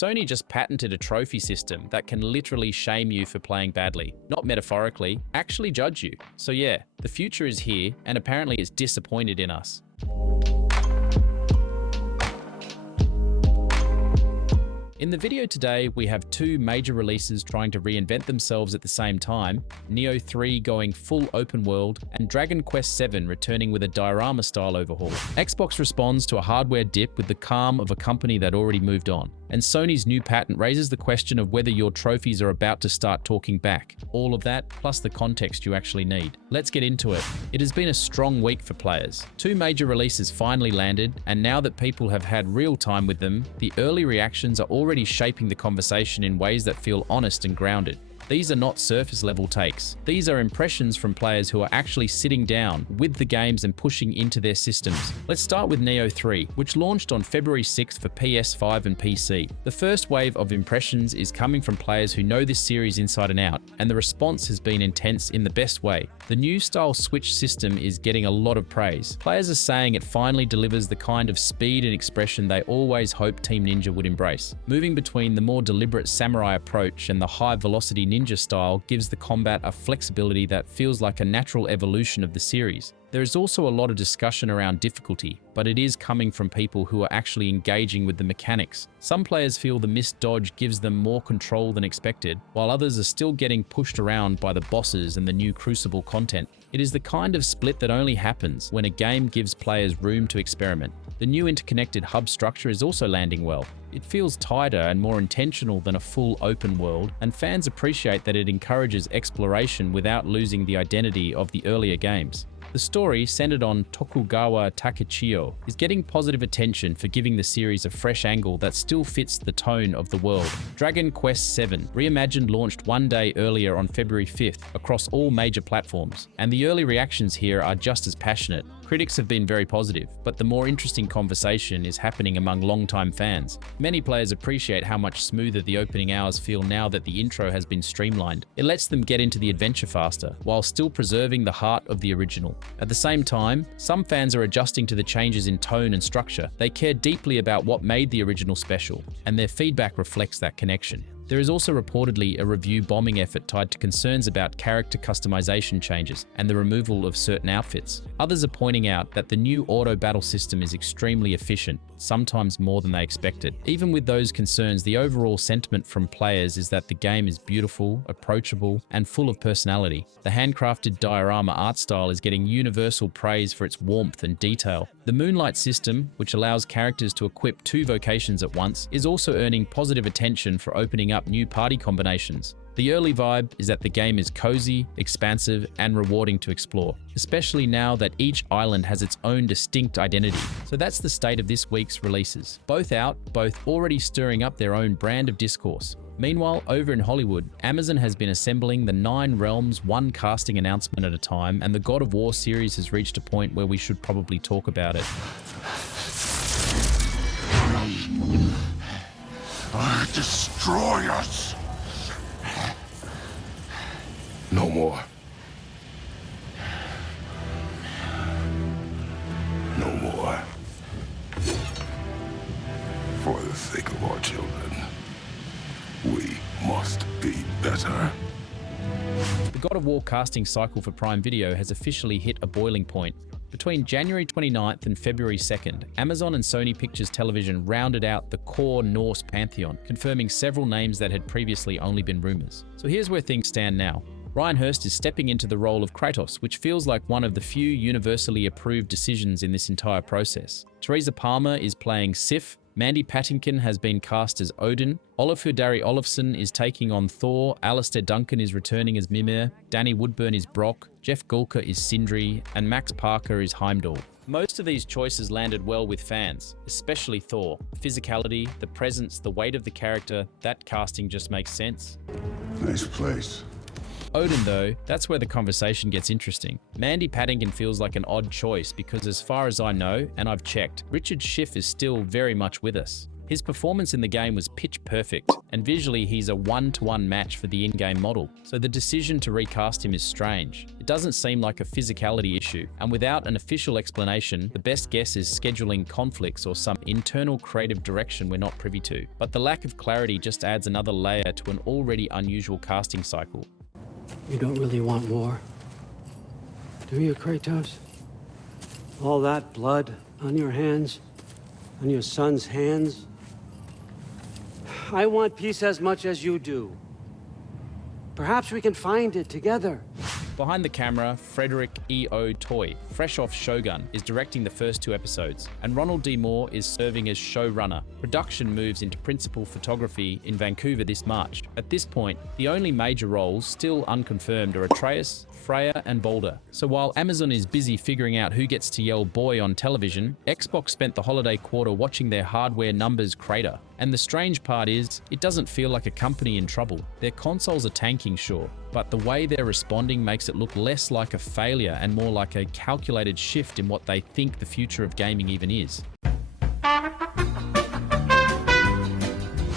Sony just patented a trophy system that can literally shame you for playing badly. Not metaphorically, actually judge you. So yeah, the future is here, and apparently it's disappointed in us. In the video today, we have two major releases trying to reinvent themselves at the same time, Nioh 3 going full open world, and Dragon Quest VII returning with a diorama style overhaul. Xbox responds to a hardware dip with the calm of a company that already moved on, and Sony's new patent raises the question of whether your trophies are about to start talking back. All of that, plus the context you actually need. Let's get into it. It has been a strong week for players. Two major releases finally landed, and now that people have had real time with them, the early reactions are already shaping the conversation in ways that feel honest and grounded. These are not surface-level takes. These are impressions from players who are actually sitting down with the games and pushing into their systems. Let's start with Nioh 3, which launched on February 6th for PS5 and PC. The first wave of impressions is coming from players who know this series inside and out, and the response has been intense in the best way. The new style Switch system is getting a lot of praise. Players are saying it finally delivers the kind of speed and expression they always hoped Team Ninja would embrace. Moving between the more deliberate samurai approach and the high-velocity ninja style gives the combat a flexibility that feels like a natural evolution of the series. There is also a lot of discussion around difficulty, but it is coming from people who are actually engaging with the mechanics. Some players feel the missed dodge gives them more control than expected, while others are still getting pushed around by the bosses and the new Crucible content. It is the kind of split that only happens when a game gives players room to experiment. The new interconnected hub structure is also landing well. It feels tighter and more intentional than a full open world, and fans appreciate that it encourages exploration without losing the identity of the earlier games. The story, centered on Tokugawa Takechiyo, is getting positive attention for giving the series a fresh angle that still fits the tone of the world. Dragon Quest VII Reimagined launched one day earlier on February 5th across all major platforms, and the early reactions here are just as passionate. Critics have been very positive, but the more interesting conversation is happening among longtime fans. Many players appreciate how much smoother the opening hours feel now that the intro has been streamlined. It lets them get into the adventure faster, while still preserving the heart of the original. At the same time, some fans are adjusting to the changes in tone and structure. They care deeply about what made the original special, and their feedback reflects that connection. There is also reportedly a review bombing effort tied to concerns about character customization changes and the removal of certain outfits. Others are pointing out that the new auto battle system is extremely efficient, sometimes more than they expected. Even with those concerns, the overall sentiment from players is that the game is beautiful, approachable, and full of personality. The handcrafted diorama art style is getting universal praise for its warmth and detail. The Moonlight system, which allows characters to equip two vocations at once, is also earning positive attention for opening up new party combinations. The early vibe is that the game is cozy, expansive, and rewarding to explore, especially now that each island has its own distinct identity. So that's the state of this week's releases. Both out, both already stirring up their own brand of discourse. Meanwhile, over in Hollywood, Amazon has been assembling the 9 realms one casting announcement at a time, and the God of War series has reached a point where we should probably talk about it. Destroy us! No more. No more. For the sake of our children, we must be better. The God of War casting cycle for Prime Video has officially hit a boiling point. Between January 29th and February 2nd, Amazon and Sony Pictures Television rounded out the core Norse pantheon, confirming several names that had previously only been rumors. So here's where things stand now. Ryan Hurst is stepping into the role of Kratos, which feels like one of the few universally approved decisions in this entire process. Teresa Palmer is playing Sif, Mandy Patinkin has been cast as Odin, Olafur Darri Olafsson is taking on Thor, Alistair Duncan is returning as Mimir, Danny Woodburn is Brock, Jeff Gulka is Sindri, and Max Parker is Heimdall. Most of these choices landed well with fans, especially Thor. Physicality, the presence, the weight of the character, that casting just makes sense. Nice place. Odin though, that's where the conversation gets interesting. Mandy Patinkin feels like an odd choice because as far as I know, and I've checked, Richard Schiff is still very much with us. His performance in the game was pitch perfect, and visually he's a one-to-one match for the in-game model, so the decision to recast him is strange. It doesn't seem like a physicality issue, and without an official explanation, the best guess is scheduling conflicts or some internal creative direction we're not privy to. But the lack of clarity just adds another layer to an already unusual casting cycle. You don't really want war, do you, Kratos? All that blood on your hands, on your son's hands? I want peace as much as you do. Perhaps we can find it together. Behind the camera, Frederick E.O. Toy, fresh off Shogun, is directing the first 2 episodes, and Ronald D. Moore is serving as showrunner. Production moves into principal photography in Vancouver this March. At this point, the only major roles still unconfirmed are Atreus, Freya, and Balder. So while Amazon is busy figuring out who gets to yell boy on television, Xbox spent the holiday quarter watching their hardware numbers crater. And the strange part is, it doesn't feel like a company in trouble. Their consoles are tanking, sure, but the way they're responding makes it look less like a failure and more like a calculated shift in what they think the future of gaming even is.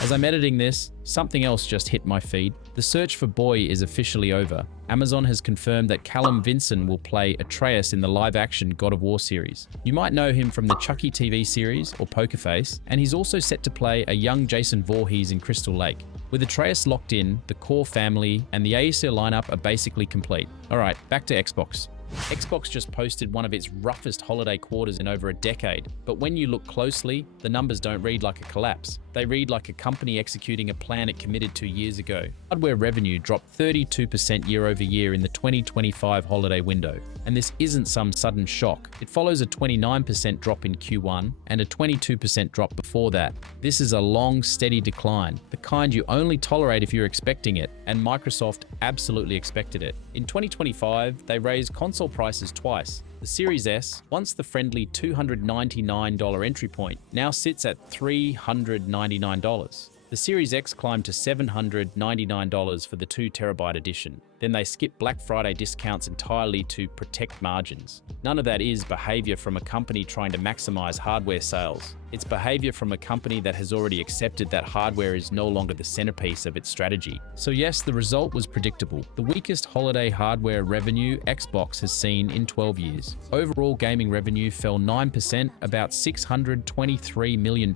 As I'm editing this, something else just hit my feed. The search for Boy is officially over. Amazon has confirmed that Callum Vinson will play Atreus in the live-action God of War series. You might know him from the Chucky TV series or Poker Face, and he's also set to play a young Jason Voorhees in Crystal Lake. With Atreus locked in, the core family and the Aesir lineup are basically complete. Alright, back to Xbox. Xbox just posted one of its roughest holiday quarters in over a decade, but when you look closely, the numbers don't read like a collapse. They read like a company executing a plan it committed to years ago. Hardware revenue dropped 32% year over year in the 2025 holiday window, and this isn't some sudden shock. It follows a 29% drop in Q1 and a 22% drop before that. This is a long, steady decline, the kind you only tolerate if you're expecting it, and Microsoft absolutely expected it. In 2025, they raised console prices twice. The Series S, once the friendly $299 entry point, now sits at $399. The Series X climbed to $799 for the 2TB edition. Then they skipped Black Friday discounts entirely to protect margins. None of that is behavior from a company trying to maximize hardware sales. It's behavior from a company that has already accepted that hardware is no longer the centerpiece of its strategy. So yes, the result was predictable. The weakest holiday hardware revenue Xbox has seen in 12 years. Overall gaming revenue fell 9%, about $623 million.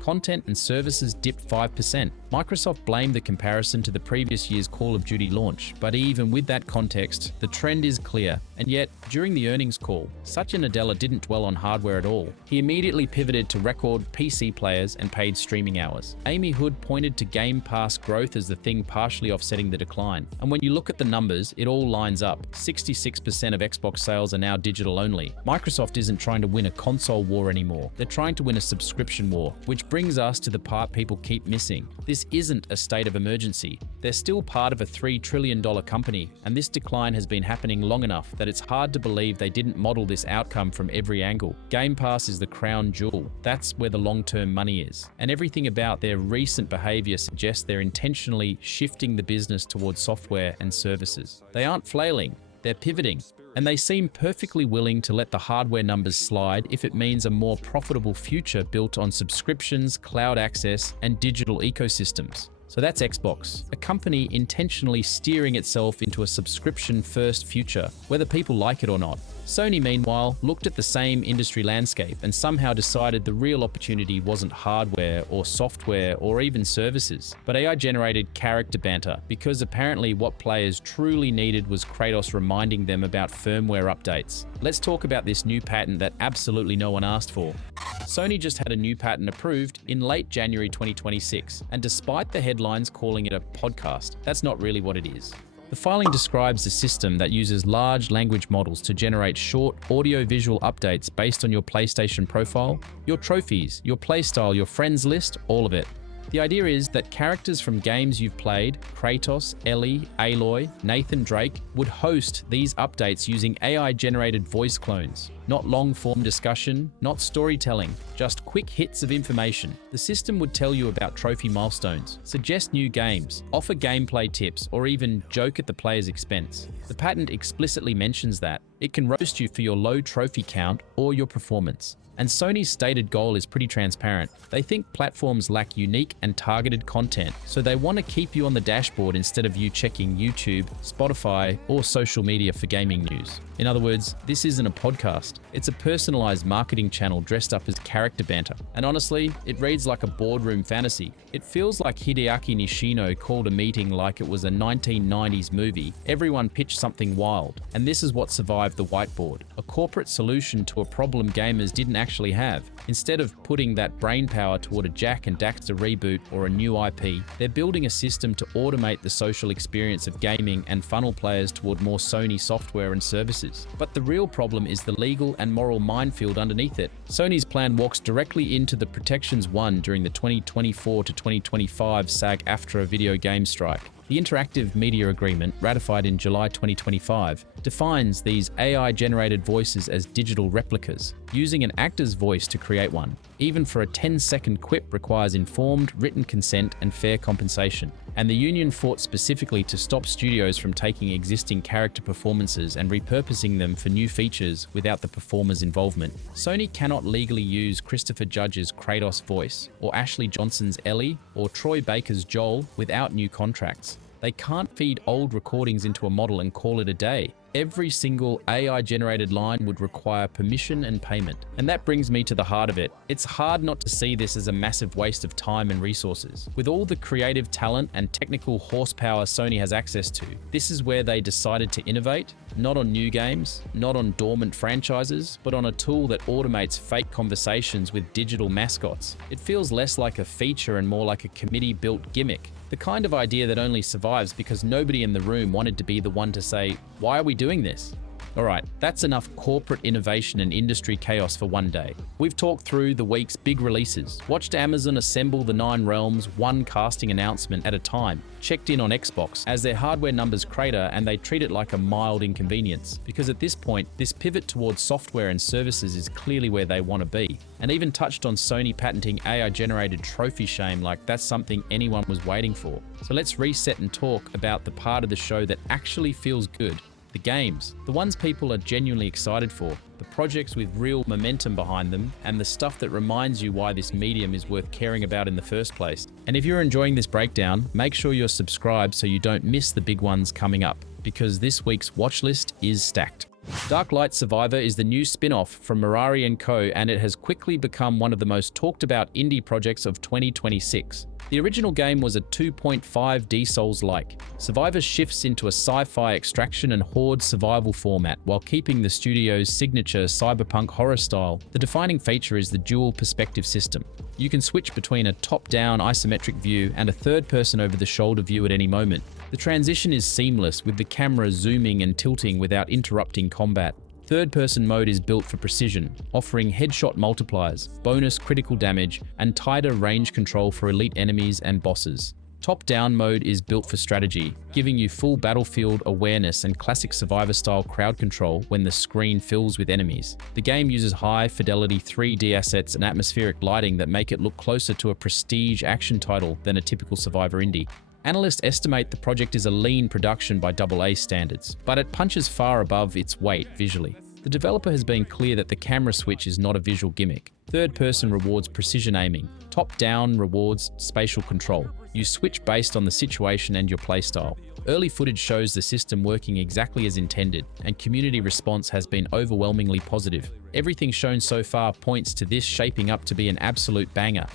Content and services dipped 5%. Microsoft blamed the comparison to the previous year's Call of Duty launch, but even with that context, the trend is clear. And yet, during the earnings call, Satya Nadella didn't dwell on hardware at all. He immediately pivoted to record PC players and paid streaming hours. Amy Hood pointed to Game Pass growth as the thing partially offsetting the decline. And when you look at the numbers, it all lines up. 66% of Xbox sales are now digital only. Microsoft isn't trying to win a console war anymore. They're trying to win a subscription war, which brings us to the part people keep missing. This isn't a state of emergency. They're still part of a $3 trillion company, and this decline has been happening long enough that it's hard to believe they didn't model this outcome from every angle. Game Pass is the crown jewel. That's where the long-term money is. And everything about their recent behavior suggests they're intentionally shifting the business towards software and services. They aren't flailing, they're pivoting. And they seem perfectly willing to let the hardware numbers slide if it means a more profitable future built on subscriptions, cloud access, and digital ecosystems. So that's Xbox, a company intentionally steering itself into a subscription-first future, whether people like it or not. Sony, meanwhile, looked at the same industry landscape and somehow decided the real opportunity wasn't hardware or software or even services, but AI-generated character banter, because apparently what players truly needed was Kratos reminding them about firmware updates. Let's talk about this new patent that absolutely no one asked for. Sony just had a new patent approved in late January 2026, and despite the headlines calling it a podcast, that's not really what it is. The filing describes a system that uses large language models to generate short audio-visual updates based on your PlayStation profile, your trophies, your playstyle, your friends list, all of it. The idea is that characters from games you've played, Kratos, Ellie, Aloy, Nathan Drake, would host these updates using AI-generated voice clones. Not long-form discussion, not storytelling, just quick hits of information. The system would tell you about trophy milestones, suggest new games, offer gameplay tips, or even joke at the player's expense. The patent explicitly mentions that. It can roast you for your low trophy count or your performance. And Sony's stated goal is pretty transparent. They think platforms lack unique and targeted content, so they want to keep you on the dashboard instead of you checking YouTube, Spotify, or social media for gaming news. In other words, this isn't a podcast. It's a personalized marketing channel dressed up as character banter. And honestly, it reads like a boardroom fantasy. It feels like Hideaki Nishino called a meeting like it was a 1990s movie. Everyone pitched something wild. And this is what survived the whiteboard. A corporate solution to a problem gamers didn't actually have. Instead of putting that brainpower toward a Jak and Daxter reboot or a new IP, they're building a system to automate the social experience of gaming and funnel players toward more Sony software and services. But the real problem is the legal and moral minefield underneath it. Sony's plan walks directly into the protections won during the 2024 to 2025 SAG-AFTRA video game strike. The Interactive Media Agreement, ratified in July 2025, defines these AI-generated voices as digital replicas, using an actor's voice to create one. Even for a 10-second quip requires informed, written consent and fair compensation. And the union fought specifically to stop studios from taking existing character performances and repurposing them for new features without the performer's involvement. Sony cannot legally use Christopher Judge's Kratos voice, or Ashley Johnson's Ellie, or Troy Baker's Joel without new contracts. They can't feed old recordings into a model and call it a day. Every single AI-generated line would require permission and payment. And that brings me to the heart of it. It's hard not to see this as a massive waste of time and resources. With all the creative talent and technical horsepower Sony has access to, this is where they decided to innovate, not on new games, not on dormant franchises, but on a tool that automates fake conversations with digital mascots. It feels less like a feature and more like a committee-built gimmick. The kind of idea that only survives because nobody in the room wanted to be the one to say, "Why are we doing this?" Alright, that's enough corporate innovation and industry chaos for one day. We've talked through the week's big releases, watched Amazon assemble the 9 realms one casting announcement at a time, checked in on Xbox as their hardware numbers crater and they treat it like a mild inconvenience, because at this point, this pivot towards software and services is clearly where they want to be. And even touched on Sony patenting AI-generated trophy shame like that's something anyone was waiting for. So let's reset and talk about the part of the show that actually feels good. The games, the ones people are genuinely excited for, the projects with real momentum behind them, and the stuff that reminds you why this medium is worth caring about in the first place. And if you're enjoying this breakdown, make sure you're subscribed so you don't miss the big ones coming up, because this week's watchlist is stacked. Darklight Survivor is the new spin-off from Mirari & Co, and it has quickly become one of the most talked about indie projects of 2026. The original game was a 2.5D Souls-like. Survivor shifts into a sci-fi extraction and horde survival format while keeping the studio's signature cyberpunk horror style. The defining feature is the dual perspective system. You can switch between a top-down isometric view and a third-person over-the-shoulder view at any moment. The transition is seamless, with the camera zooming and tilting without interrupting combat. Third-person mode is built for precision, offering headshot multipliers, bonus critical damage, and tighter range control for elite enemies and bosses. Top-down mode is built for strategy, giving you full battlefield awareness and classic Survivor-style crowd control when the screen fills with enemies. The game uses high-fidelity 3D assets and atmospheric lighting that make it look closer to a prestige action title than a typical Survivor indie. Analysts estimate the project is a lean production by AA standards, but it punches far above its weight visually. The developer has been clear that the camera switch is not a visual gimmick. Third person rewards precision aiming. Top down rewards spatial control. You switch based on the situation and your playstyle. Early footage shows the system working exactly as intended, and community response has been overwhelmingly positive. Everything shown so far points to this shaping up to be an absolute banger.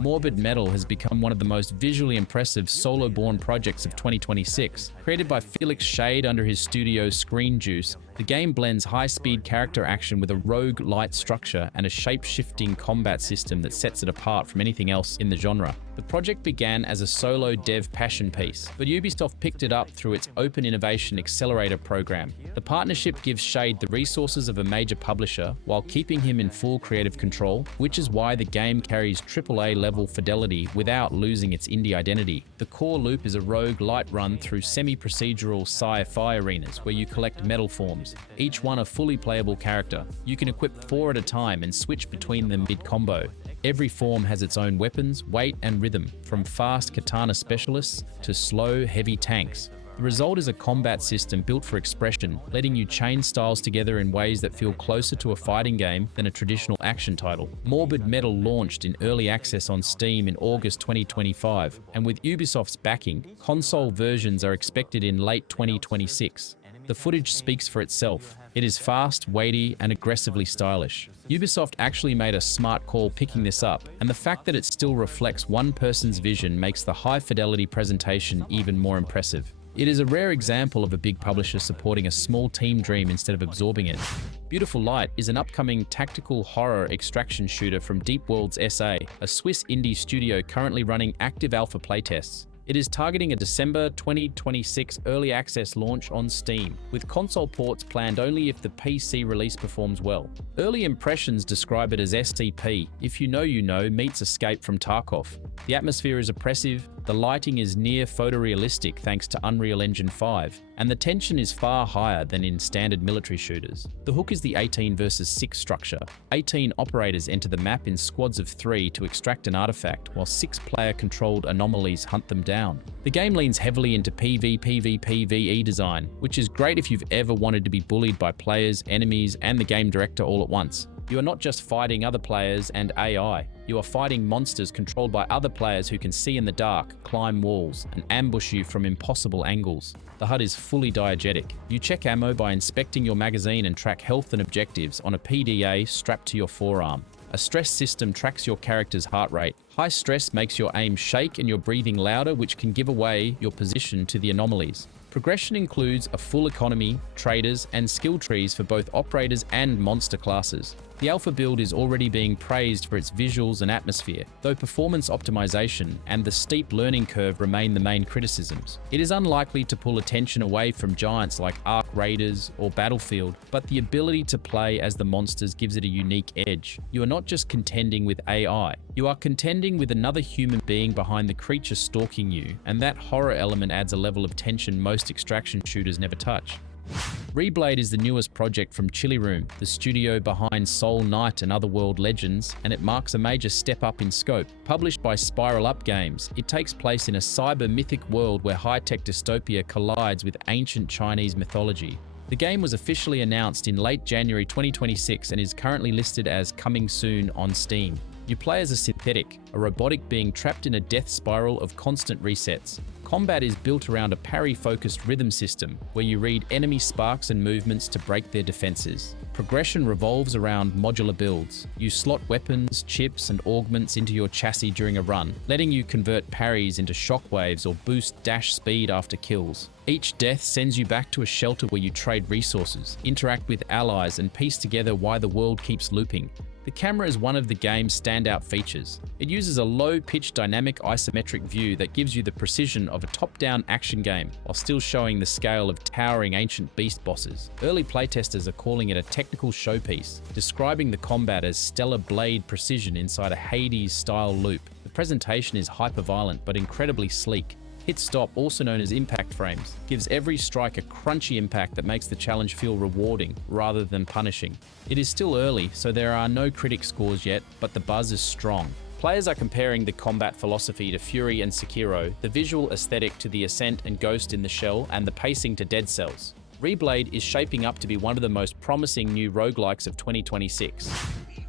Morbid Metal has become one of the most visually impressive solo-born projects of 2026. Created by Felix Shade under his studio Screen Juice, the game blends high-speed character action with a rogue-light structure and a shape-shifting combat system that sets it apart from anything else in the genre. The project began as a solo dev passion piece, but Ubisoft picked it up through its Open Innovation Accelerator program. The partnership gives Shade the resources of a major publisher while keeping him in full creative control, which is why the game carries AAA-level fidelity without losing its indie identity. The core loop is a rogue light run through semi-procedural sci-fi arenas where you collect metal forms, each one a fully playable character. You can equip 4 at a time and switch between them mid-combo. Every form has its own weapons, weight, and rhythm, from fast katana specialists to slow, heavy tanks. The result is a combat system built for expression, letting you chain styles together in ways that feel closer to a fighting game than a traditional action title. Morbid Metal launched in early access on Steam in August 2025, and with Ubisoft's backing, console versions are expected in late 2026. The footage speaks for itself. It is fast, weighty, and aggressively stylish. Ubisoft actually made a smart call picking this up, and the fact that it still reflects one person's vision makes the high-fidelity presentation even more impressive. It is a rare example of a big publisher supporting a small team dream instead of absorbing it. Beautiful Light is an upcoming tactical horror extraction shooter from Deep Worlds SA, a Swiss indie studio currently running active alpha playtests. It is targeting a December 2026 early access launch on Steam, with console ports planned only if the PC release performs well. Early impressions describe it as SCP, if you know you know, meets Escape from Tarkov. The atmosphere is oppressive, the lighting is near photorealistic thanks to Unreal Engine 5, and the tension is far higher than in standard military shooters. The hook is the 18 versus 6 structure. 18 operators enter the map in squads of 3 to extract an artifact, while 6 player-controlled anomalies hunt them down. The game leans heavily into PvPvPvE design, which is great if you've ever wanted to be bullied by players, enemies, and the game director all at once. You are not just fighting other players and AI, you are fighting monsters controlled by other players who can see in the dark, climb walls, and ambush you from impossible angles. The HUD is fully diegetic. You check ammo by inspecting your magazine and track health and objectives on a PDA strapped to your forearm. A stress system tracks your character's heart rate. High stress makes your aim shake and your breathing louder, which can give away your position to the anomalies. Progression includes a full economy, traders, and skill trees for both operators and monster classes. The alpha build is already being praised for its visuals and atmosphere, though performance optimization and the steep learning curve remain the main criticisms. It is unlikely to pull attention away from giants like Ark Raiders or Battlefield, but the ability to play as the monsters gives it a unique edge. You are not just contending with AI, you are contending with another human being behind the creature stalking you, and that horror element adds a level of tension most extraction shooters never touch. Reblade is the newest project from Chili Room, the studio behind Soul Knight and Otherworld Legends, and it marks a major step up in scope. Published by Spiral Up Games, it takes place in a cyber-mythic world where high-tech dystopia collides with ancient Chinese mythology. The game was officially announced in late January 2026 and is currently listed as coming soon on Steam. You play as a synthetic, a robotic being trapped in a death spiral of constant resets. Combat is built around a parry-focused rhythm system, where you read enemy sparks and movements to break their defenses. Progression revolves around modular builds. You slot weapons, chips, and augments into your chassis during a run, letting you convert parries into shockwaves or boost dash speed after kills. Each death sends you back to a shelter where you trade resources, interact with allies, and piece together why the world keeps looping. The camera is one of the game's standout features. It uses a low-pitch dynamic isometric view that gives you the precision of a top-down action game, while still showing the scale of towering ancient beast bosses. Early playtesters are calling it a technical showpiece, describing the combat as stellar blade precision inside a Hades-style loop. The presentation is hyper-violent but incredibly sleek. Hit Stop, also known as impact frames, gives every strike a crunchy impact that makes the challenge feel rewarding rather than punishing. It is still early, so there are no critic scores yet, but the buzz is strong. Players are comparing the combat philosophy to Fury and Sekiro, the visual aesthetic to The Ascent and Ghost in the Shell, and the pacing to Dead Cells. Reblade is shaping up to be one of the most promising new roguelikes of 2026.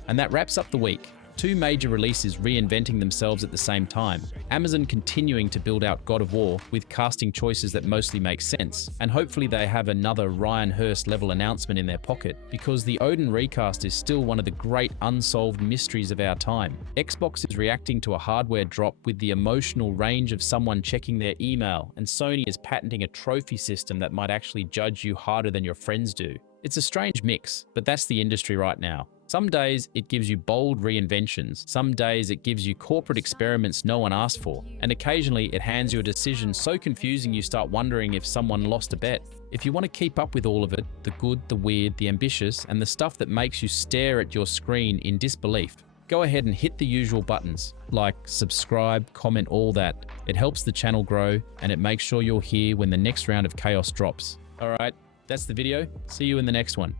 And that wraps up the week. Two major releases reinventing themselves at the same time. Amazon continuing to build out God of War with casting choices that mostly make sense, and hopefully they have another Ryan Hurst level announcement in their pocket, because the Odin recast is still one of the great unsolved mysteries of our time. Xbox is reacting to a hardware drop with the emotional range of someone checking their email, and Sony is patenting a trophy system that might actually judge you harder than your friends do. It's a strange mix, but that's the industry right now. Some days it gives you bold reinventions, some days it gives you corporate experiments no one asked for, and occasionally it hands you a decision so confusing you start wondering if someone lost a bet. If you want to keep up with all of it, the good, the weird, the ambitious, and the stuff that makes you stare at your screen in disbelief, go ahead and hit the usual buttons, like subscribe, comment, all that. It helps the channel grow, and it makes sure you're here when the next round of chaos drops. Alright, that's the video. See you in the next one.